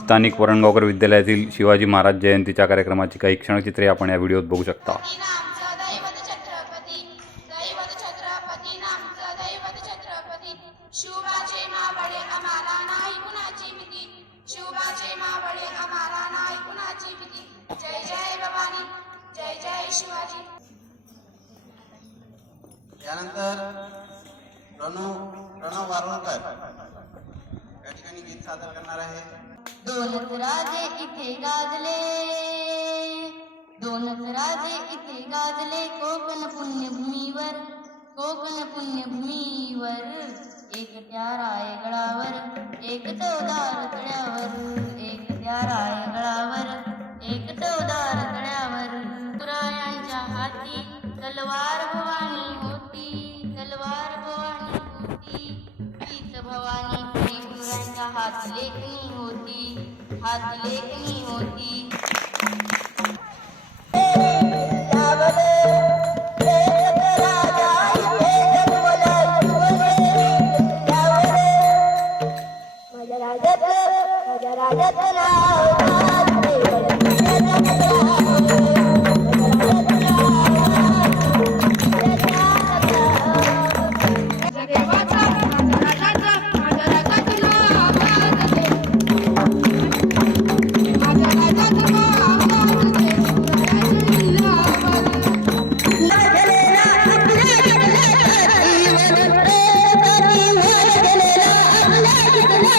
स्थानिक वरणगावकर विद्यालयातील शिवाजी महाराज जयंतीच्या कार्यक्रमाची काही क्षणचित्रे आपण या व्हिडिओत बघू शकता. त्यानंतर रणू रणू वारुळकर या ठिकाणी गीत सादर करणार आहे. दोनच राजे इथे गाजले. दोनच राजे इथे गाजले कोकण पुण्यभूमीवर कोकण पुण्यभूमीवर. एक त्या रायगडावर एक टोदार पुरीपुरांच्या हात होती हात लेखणी होती। माझ्या माझ्या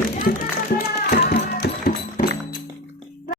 Yeah.